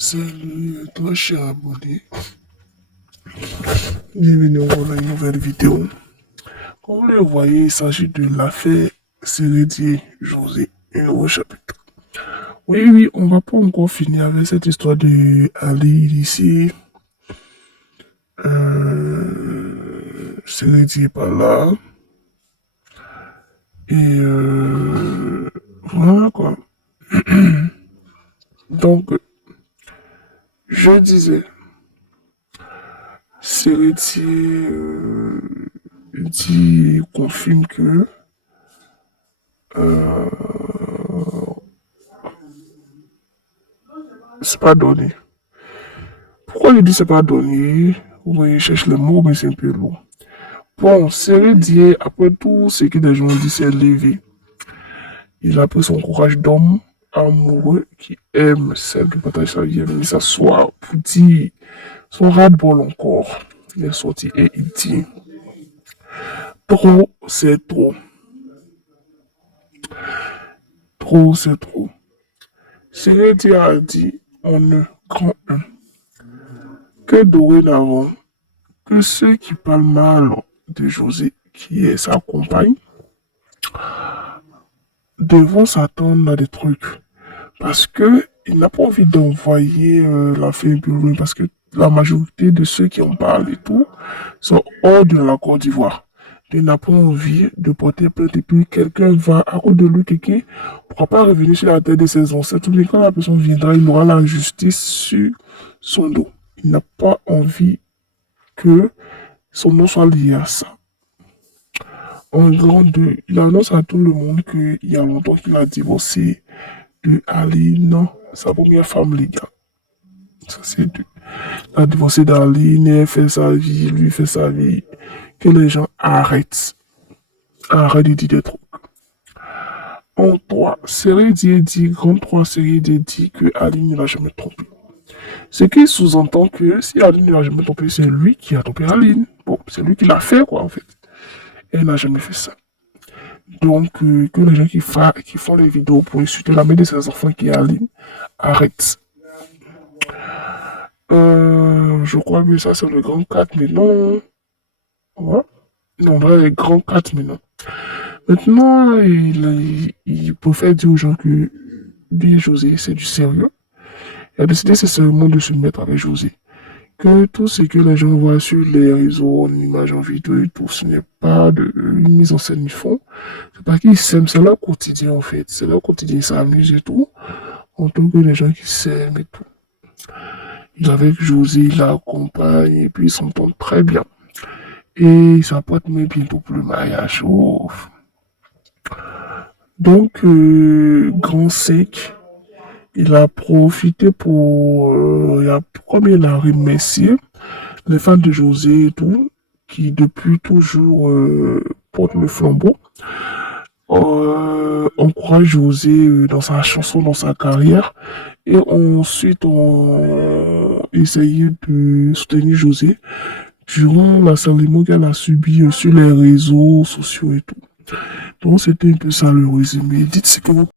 Salut à toi, cher abonné. Bienvenue dans une nouvelle vidéo. Comme vous le voyez, il s'agit de l'affaire Seredier José, un nouveau chapitre. Oui, on va pas encore finir avec cette histoire de Ali ici. Seredier est pas là. Et voilà quoi. Donc, je disais, Seredier confirme que c'est pas donné. Pourquoi je dis c'est pas donné? Oui, je cherche le mot, mais c'est un peu lourd. Bon, Seredier, après tout ce que les gens disent, s'est levé. Il a pris son courage d'homme amoureux qui aime celle qui partage sa vie, il s'assoit pour dire son ras-de-bol encore. Il est sorti et il dit trop, c'est trop. Trop, c'est trop. Seredier a dit en un grand 1 que dorénavant, que ceux qui parlent mal de José, qui est sa compagne, devront s'attendre à des trucs. Parce que il n'a pas envie d'envoyer la fille plus loin. Parce que la majorité de ceux qui en parlent et tout sont hors de la Côte d'Ivoire. Il n'a pas envie de porter plainte et puis quelqu'un va, à cause de lui, quelqu'un ne pourra pas revenir sur la tête de ses ancêtres. Mais quand la personne viendra, il aura la justice sur son dos. Il n'a pas envie que son nom soit lié à ça. En grand 2, il annonce à tout le monde qu'il y a longtemps qu'il a divorcé de Aline, sa première femme légale. Ça, c'est deux. Il a divorcé d'Aline, elle fait sa vie, lui fait sa vie. Que les gens arrêtent. Arrêtent de dire des trucs. En 3, Seredier dit, grand 3, Seredier dit que Aline ne l'a jamais trompé. Ce qui sous-entend que si Aline ne l'a jamais trompé, c'est lui qui a trompé Aline. Bon, c'est lui qui l'a fait, quoi, en fait. Elle n'a jamais fait ça. Donc, que les gens qui font les vidéos pour insulter la mère de ses enfants qui est Aline, arrêtent. Je crois que ça, c'est le grand 4, mais non. Ouais. Non, vrai, le grand 4, mais non. Maintenant, il préfère dire aux gens que lui et José, c'est du sérieux. Il a décidé sincèrement de se mettre avec José. Que tout ce que les gens voient sur les réseaux, en images, en vidéo et tout, ce n'est pas de une mise en scène ils font. C'est pas qu'ils s'aiment, c'est leur quotidien en fait. C'est leur quotidien, ils s'amusent et tout. En tant que les gens qui s'aiment et tout. Il est avec José, il l'accompagne et puis ils s'entendent très bien. Et ils s'apprêtent même bientôt pour le mariage. Oh. Donc, Grand Sec, il a profité pour, comme il a remercié les fans de José et tout, qui depuis toujours portent le flambeau, encourage José dans sa chanson, dans sa carrière, et ensuite on essayé de soutenir José durant la cérémonie qu'elle a subie sur les réseaux sociaux et tout. Donc c'était un peu ça le résumé. Dites ce que vous